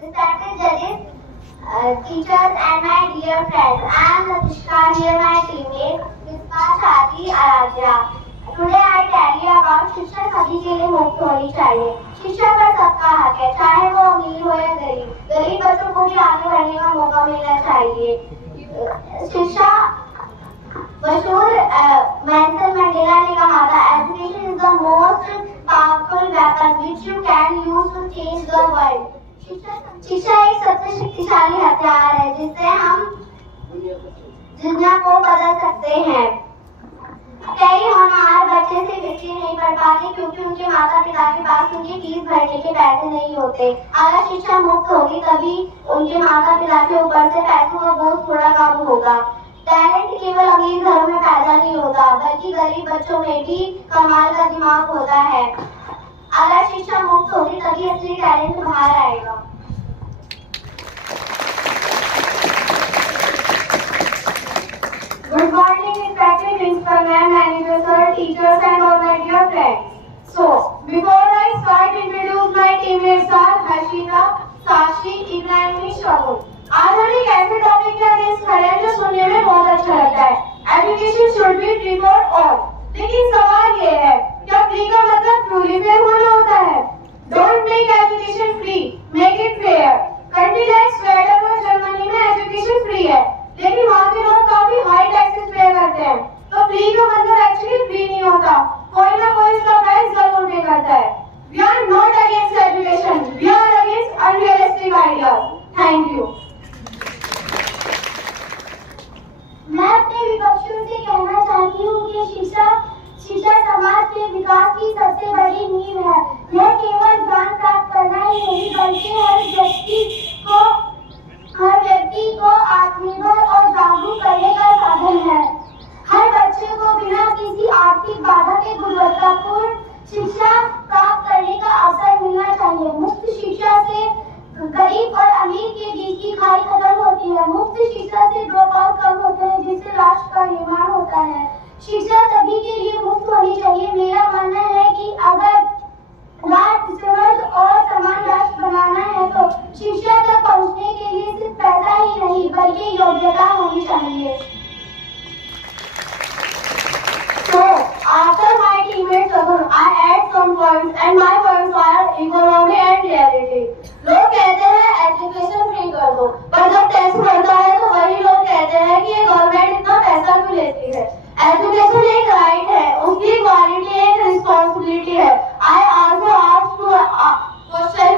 respected judges, teachers and my dear friends. I am Natishka, here my teammate Vispa, Chati, Aradhya. Today I tell you about शिक्षा सभी के लिए मुफ्त होनी चाहिए। शिक्षा पर सबका हक है, चाहे वो अमीर हो या गरीब। गरीब बच्चों को भी आगे बढ़ने का मौका मिलना चाहिए। शिक्षा मशहूर नेल्सन मंडेला ने कहा था, education is the most powerful weapon which you can use to change the world. शिक्षा एक सबसे शक्तिशाली हथियार है जिससे हम दुनिया को बदल सकते हैं। कई होनहार बच्चे सिर्फ इसलिए नहीं पढ़ पाते क्योंकि उनके माता पिता के पास उनकी फीस भरने के पैसे नहीं होते। अगर शिक्षा मुफ्त होगी तभी उनके माता पिता के ऊपर से पैसों का बोझ थोड़ा कम होगा। टैलेंट केवल अमीर घरों में पैदा नहीं होता बल्कि गरीब बच्चों में भी कमाल का दिमाग होता है। अगर शिक्षा मुफ्त होगी तभी असली टैलेंट बाहर आएगा। Good morning, respected principal ma'am, manager sir, teachers and all my dear friends. So, before I start, introduce my teammates are Harshita, Sakshi, Ibrahim, Shagun. आज हम एक ऐसे टॉपिक के अगेंस्ट खड़े हैं जो सुनने में बहुत अच्छा लगता है। Education should be free for all. लेकिन सवाल ये है, क्या फ्री का मतलब ट्रूली फेयर होना होता है? Don't make education free, make it fair. Country like Sweden और जर्मनी में एजुकेशन फ्री है, लेकिन वहाँ के लोग काफी हाई टैक्सेस पे करते हैं। तो फ्री का मतलब एक्चुअली फ्री नहीं होता, कोई ना कोई इसका प्राइस जरूर पे करता है। We are not against education, we are against unrealistic ideas. Thank you. मैं अपने विपक्षियों से कहना चाहती हूँ कि शिक्षा समाज के विकास की सबसे बड़ी नींव है। यह केवल ज्ञान प्राप्त करना ही नहीं बल्कि हर व्यक्ति को आत्मनिर्भर और जागरूक करने का साधन है। हर बच्चे को बिना किसी आर्थिक बाधा के गुणवत्तापूर्ण शिक्षा प्राप्त करने का अवसर मिलना चाहिए। मुफ्त शिक्षा से गरीब और अमीर के बीच की खाई खत्म होती है। मुफ्त शिक्षा से ड्रॉप आउट कम होते हैं जिससे राष्ट्र का निर्माण होता है। शिक्षा सभी के लिए मुफ्त होनी चाहिए। मेरा मानना है कि अगर राष्ट्र समृद्ध और समान राष्ट्र बनाना है तो शिक्षा तक पहुंचने के लिए सिर्फ पैसा ही नहीं बल्कि योग्यता होनी चाहिए। So, after my teammates I add some points and my points are economy and reality. लोग कहते हैं एजुकेशन फ्री कर दो, पर जब टैक्स बढ़ता है तो वही लोग कहते हैं कि ये गवर्नमेंट इतना पैसा क्यों लेती है। एजुकेशन एक राइट है, उसकी क्वालिटी एक रिस्पॉन्सिबिलिटी है। I also ask to question,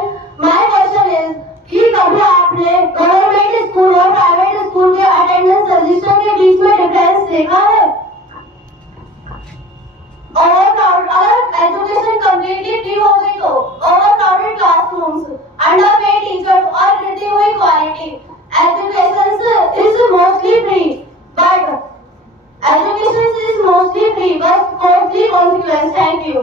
my question is कि कभी आपने गवर्नमेंट स्कूल और प्राइवेट स्कूल के अटेंडेंस रजिस्टर के बीच में डिफरेंस देखा है? अगर एजुकेशन कम्प्लीटली फ्री हो गई तो ओवरक्राउडेड क्लासरूम्स, अंडरपेड टीचर्स और गिरती हुई quality. Education is mostly free but costly consequence. Thank you.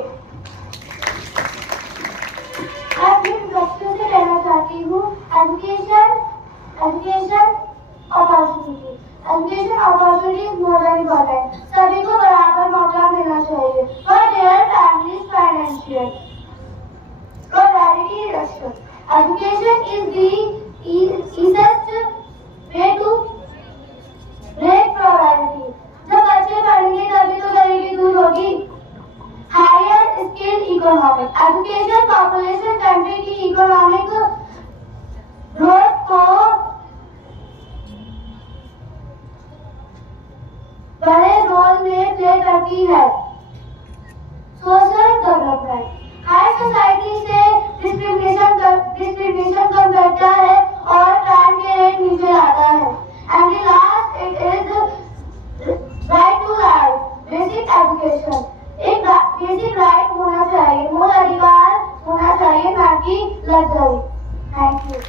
मैं अपने बच्चों से कहना चाहती हूँ, education opportunity is more than important. सभी को बराबर मौका मिलना चाहिए। For their families financial prosperity respect. Education is the easiest way to break poverty. जब बच्चे पढ़ेंगे तभी तो गरीबी दूर होगी। Higher skill economy. Education population country की इकोनॉमिक ग्रोथ को बड़े रोल में प्ले करती है। Social development. हाई सोसाइटी से डिस्क्रिमिनेशन कम करता है और क्राइम के रेट नीचे आता है। And the last it is right to life, basic education. एक बेसिक राइट होना चाहिए, मूल अधिकार होना चाहिए, ना कि luxury. Thank you.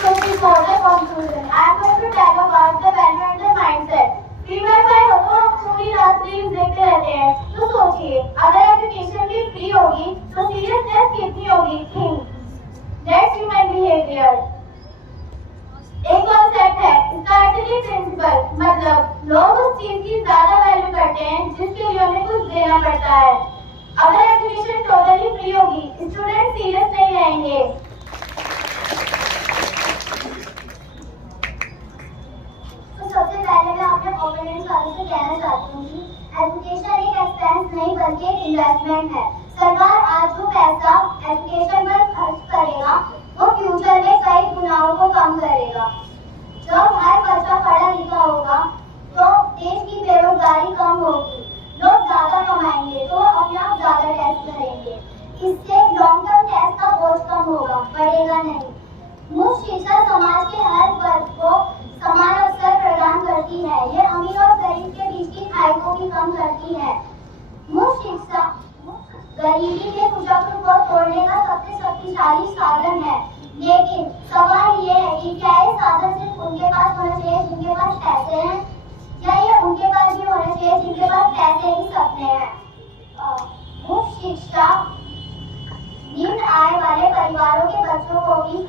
So before the conclusion, I am going to tell about the value and the mindset. Free wifi हो तो हम पूरी रात रील्स देखते रहते हैं। तो सोचिए, अगर एजुकेशन भी फ्री होगी तो सीरियसनेस कितनी होगी। Think that's human behaviour. एक कॉन्सेप्ट है, स्कार्सिटी प्रिंसिपल, मतलब लोग उस चीज की ज्यादा वैल्यू करते हैं जिसके लिए उन्हें कुछ देना पड़ता है। अगर एजुकेशन टोटली फ्री होगी, स्टूडेंट सीरियस नहीं रहेंगे। इन्वेस्टमेंट है। सरकार आज जो पैसा एजुकेशन पर खर्च करेगा वो फ्यूचर में कई गुनाहों को कम करेगा। जब हर बच्चा पढ़ा लिखा होगा तो देश की बेरोजगारी कम होगी, लोग ज्यादा कमाएंगे तो अपने आप ज्यादा टैक्स भरेंगे। इससे लॉन्ग टर्म टैक्स का बोझ कम होगा, बढ़ेगा नहीं। मुफ्त शिक्षा समाज के हर वर्ग को समान अवसर प्रदान करती है। ये अमीर और गरीब के बीच की खाई को भी कम करती है। मुफ्त शिक्षा गरीबी के कुचक्र को तोड़ने का सबसे शक्तिशाली साधन है। लेकिन सवाल ये है कि क्या ये साधन सिर्फ उनके पास होना चाहिए जिनके पास पैसे हैं, या ये उनके पास भी होना चाहिए जिनके पास पैसे ही सपने हैं। मुफ्त शिक्षा निम्न आय वाले परिवारों के बच्चों को भी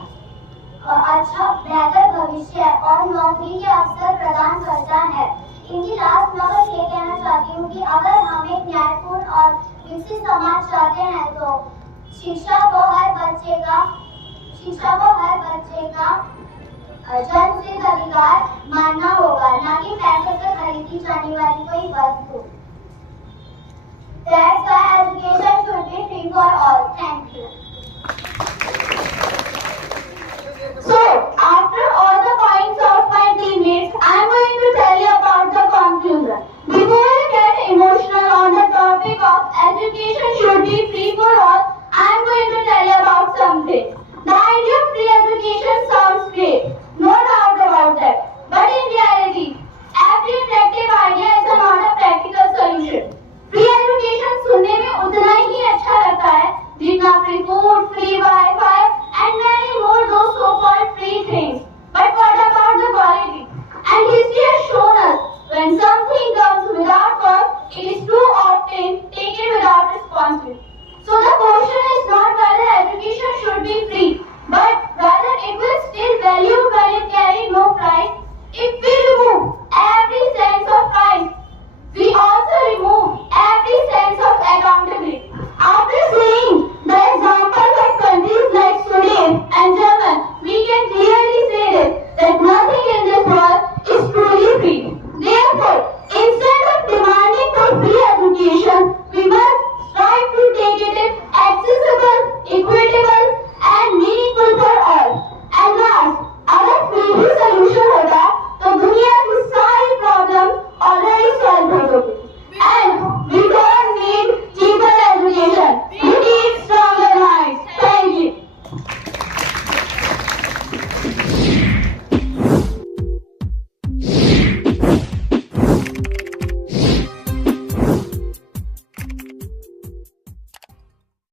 अच्छा बेहतर भविष्य और नौकरी के अवसर प्रदान करता है। इनकी लास्ट में बस ये कहना चाहती हूँ कि अगर हम एक न्यायपूर्ण और विकसित समाज चाहते हैं तो शिक्षा को हर बच्चे का जन्मसिद्ध अधिकार मानना होगा, ना कि पैसे से खरीदी जाने वाली कोई वस्तु। That's why education should be free for all. Thank you.